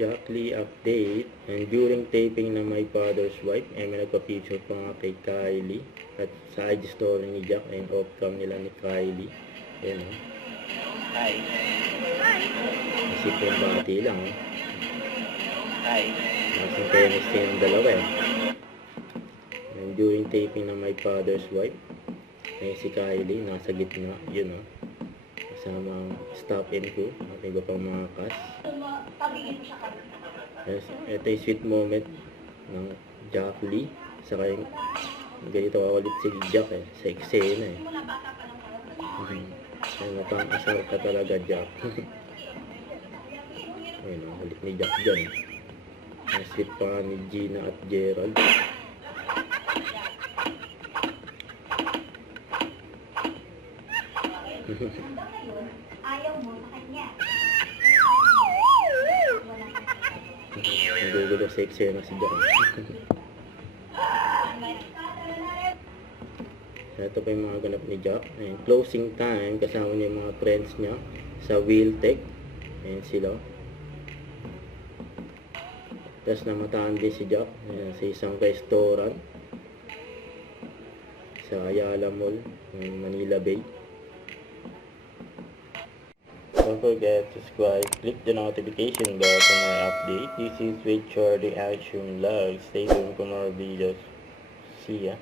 Jaklie update. And during taping na My Father's Wife, may nagpa-picture pa nga kay Kylie. At sa IG story ni Jak, ay off-cam nila ni Kylie. Ayan o. Hi. Isip yung bati lang o. Hi. Nasang chemistry ng dalawa eh. And during taping na My Father's Wife, ay si Kylie, nasa gitna. Yun o. Kasama ang stop and go at iba pang mga cast. Yes, ito yung sweet moment ng Jaklie. Saka yung ganito ulit si Jak eh, sa eksena eh. Ay, napang-asar ka talaga, Jak. Ayun, ang ulit ni Jak dyan. Ang sweet pa ni Gina at Gerald. Ayaw mo sa kanya. Nagugulo sa eksena si Jak. Ito pa yung mga ganap ni Jak. Ayan, closing time, kasama niya yung mga friends niya sa Wheeltech. Ayan sila. Tapos namataan din si Jak sa isang restaurant sa Ayala Mall ng Manila Bay. Don't forget to subscribe, click the notification bell for more update. This is with Shorty Action Vlog. Stay tuned for more videos. See ya.